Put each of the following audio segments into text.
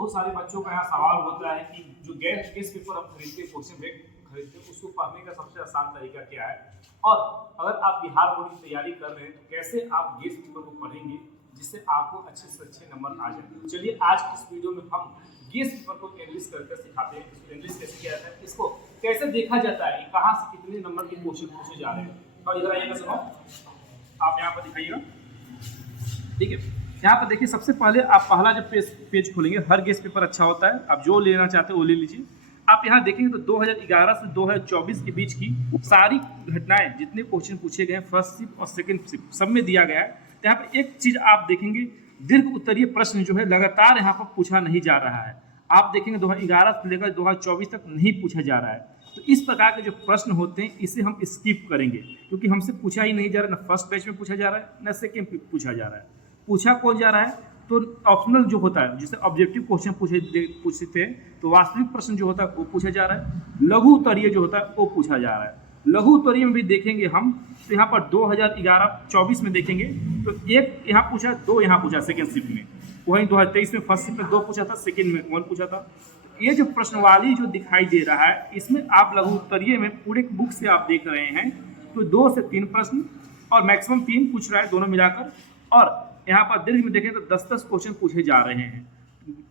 बहुत सारे बच्चों का यहाँ सवाल होता है कि जो गेस्ट पेपर हम खरीदते हैं, क्वेश्चन बैंक खरीदते हैं, उसको पढ़ने का सबसे आसान तरीका क्या है, और अगर आप बिहार बोर्ड की तैयारी कर रहे हैं तो कैसे आप गेस्ट पेपर को पढ़ेंगे जिससे आपको अच्छे से अच्छे नंबर आ जाए। तो चलिए आज की इस वीडियो में हम गेस्ट पेपर को एनालिस करके सिखाते हैं। इसको एनालिस कैसे किया जाता है, इसको कैसे देखा जाता है, कहाँ से कितने नंबर के क्वेश्चन पूछे जा रहे हैं। और इधर आइएगा, सुनो, आप यहाँ पर दिखाइएगा, ठीक है। यहाँ पर देखिए, सबसे पहले आप पहला जब पेज खोलेंगे, हर गेस्ट पेपर अच्छा होता है, आप जो लेना चाहते हैं वो ले लीजिए। आप यहाँ देखेंगे तो 2011 से 2024 के बीच की सारी घटनाएं, जितने क्वेश्चन पूछे गए हैं फर्स्ट शिफ्ट और सेकंड शिफ्ट, सब में दिया गया है। तो यहाँ पर एक चीज आप देखेंगे, दीर्घ उत्तरीय प्रश्न जो है लगातार यहाँ पर पूछा नहीं जा रहा है। आप देखेंगे 2011 से लेकर 2024 तक नहीं पूछा जा रहा है। तो इस प्रकार के जो प्रश्न होते हैं इसे हम स्किप करेंगे, क्योंकि हमसे पूछा ही नहीं जा रहा, ना फर्स्ट बैच में पूछा जा रहा है ना सेकेंड में पूछा जा रहा है। पूछा कौन जा रहा है, तो ऑप्शनल जो होता है, जिसे ऑब्जेक्टिव क्वेश्चन पूछे थे, तो वास्तविक प्रश्न जो होता है वो पूछा जा रहा है। लघु उत्तरीय जो होता है वो पूछा जा रहा है। लघु उत्तरीय में भी देखेंगे हम, तो यहाँ पर 2011-24 में देखेंगे तो एक यहाँ पूछा, दो यहाँ पूछा सेकेंड शिफ्ट में, वहीं 2023 में फर्स्ट शिफ्ट में 2 पूछा था, सेकेंड में 1 पूछा था। ये जो प्रश्नवाली जो दिखाई दे रहा है, इसमें आप लघु उत्तरीय में पूरे बुक से आप देख रहे हैं तो 2 से 3 प्रश्न और मैक्सिमम 3 पूछ रहा है दोनों मिलाकर। और यहाँ पर दीर्घ में देखें तो 10-10 क्वेश्चन पूछे जा रहे हैं।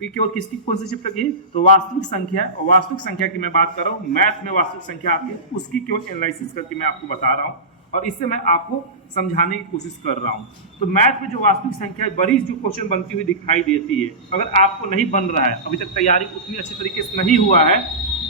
केवल किसकी कौन सी शिफ्ट की, तो वास्तविक संख्या, और वास्तविक संख्या की मैं बात कर रहा हूँ, मैथ में वास्तविक संख्या आती है, उसकी केवल एनालिसिस करके मैं आपको बता रहा हूँ और इससे मैं आपको समझाने की कोशिश कर रहा हूँ। तो मैथ में जो वास्तविक संख्या है, बड़ी जो क्वेश्चन बनती हुई दिखाई देती है, अगर आपको नहीं बन रहा है, अभी तक तैयारी उतनी अच्छी तरीके से नहीं हुआ है,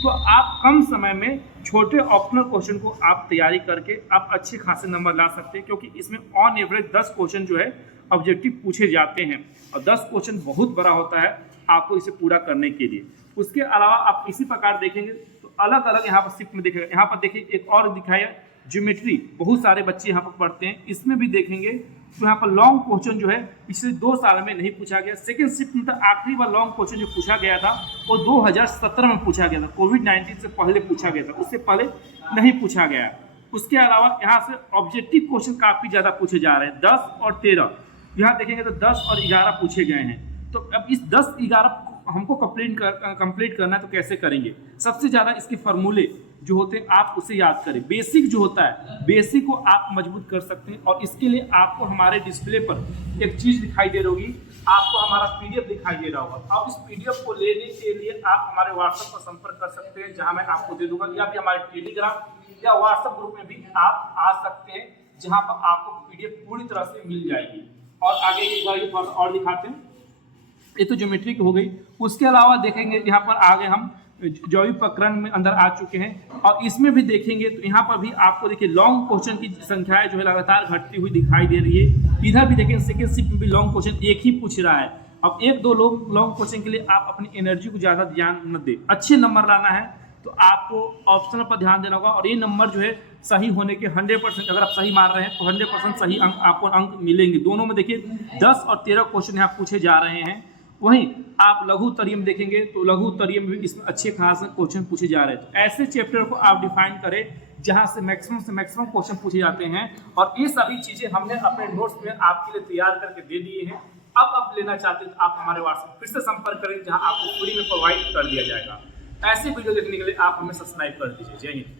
तो आप कम समय में छोटे ऑप्शनल क्वेश्चन को आप तैयारी करके आप अच्छे खासे नंबर ला सकते हैं, क्योंकि इसमें ऑन एवरेज 10 क्वेश्चन जो है ऑब्जेक्टिव पूछे जाते हैं और 10 क्वेश्चन बहुत बड़ा होता है आपको इसे पूरा करने के लिए। उसके अलावा आप इसी प्रकार देखेंगे तो अलग अलग यहाँ पर शिफ्ट में देखेंगे। यहाँ पर देखिए एक और दिखाया ज्योमेट्री, बहुत सारे बच्चे यहाँ पर पढ़ते हैं, इसमें भी देखेंगे तो यहाँ पर लॉन्ग क्वेश्चन जो है पिछले 2 साल में नहीं पूछा गया। सेकेंड शिफ्ट में तो आखिरी बार लॉन्ग क्वेश्चन जो पूछा गया था वो 2017 में पूछा गया था, कोविड-19 से पहले पूछा गया था, उससे पहले नहीं पूछा गया। उसके अलावा यहाँ से ऑब्जेक्टिव क्वेश्चन काफी ज्यादा पूछे जा रहे हैं, 10 और 13। यहाँ देखेंगे तो 10 और 11 पूछे गए हैं। तो अब इस 10-11 हमको कंप्लीट करना है तो कैसे करेंगे। सबसे ज्यादा इसके फॉर्मूले जो होते हैं आप उसे याद करें। बेसिक जो होता है, बेसिक को आप मजबूत कर सकते हैं, और इसके लिए आपको हमारे डिस्प्ले पर एक चीज दिखाई दे रही होगी, आपको हमारा पीडीएफ दिखाई दे रहा होगा। अब इस पीडीएफ को लेने के लिए आप हमारे व्हाट्सएप पर संपर्क कर सकते हैं, जहां मैं आपको दे दूंगा, या फिर हमारे टेलीग्राम या व्हाट्सएप ग्रुप में भी आप आ सकते हैं, जहां पर आपको पीडीएफ पूरी तरह से मिल जाएगी। और आगे एक बार और दिखाते हैं। ये तो ज्योमेट्री की हो गई। उसके अलावा देखेंगे यहाँ पर आगे हम जैविक प्रकरण में अंदर आ चुके हैं, और इसमें भी देखेंगे तो यहाँ पर भी आपको देखिए लॉन्ग क्वेश्चन की संख्याएं जो है लगातार घटती हुई दिखाई दे रही है। इधर भी देखेंगे सेकेंड शिफ्ट में भी लॉन्ग क्वेश्चन एक ही पूछ रहा है। अब 1-2 लॉन्ग क्वेश्चन के लिए आप अपनी एनर्जी को ज्यादा ध्यान न दे। अच्छे नंबर लाना है तो आपको ऑप्शनल पर ध्यान देना होगा, और ये नंबर जो है सही होने के 100%, अगर आप सही मार रहे हैं तो 100% सही अंक आपको अंक मिलेंगे। दोनों में देखिए 10 और 13 क्वेश्चन यहाँ पूछे जा रहे हैं। वहीं आप लघु उत्तरीय में देखेंगे तो लघु उत्तरीय में भी इसमें अच्छे खास क्वेश्चन पूछे जा रहे हैं। तो ऐसे चैप्टर को आप डिफाइन करें जहां से मैक्सिमम क्वेश्चन पूछे जाते हैं, और ये सभी चीजें हमने अपने नोट्स में आपके लिए तैयार करके दे दिए हैं। अब आप लेना चाहते हैं तो आप हमारे व्हाट्सएप फिर से संपर्क करें, जहां आपको फ्री में प्रोवाइड कर दिया जाएगा। ऐसे वीडियो देखने के लिए आप हमें सब्सक्राइब कर दीजिए। जय हिंद।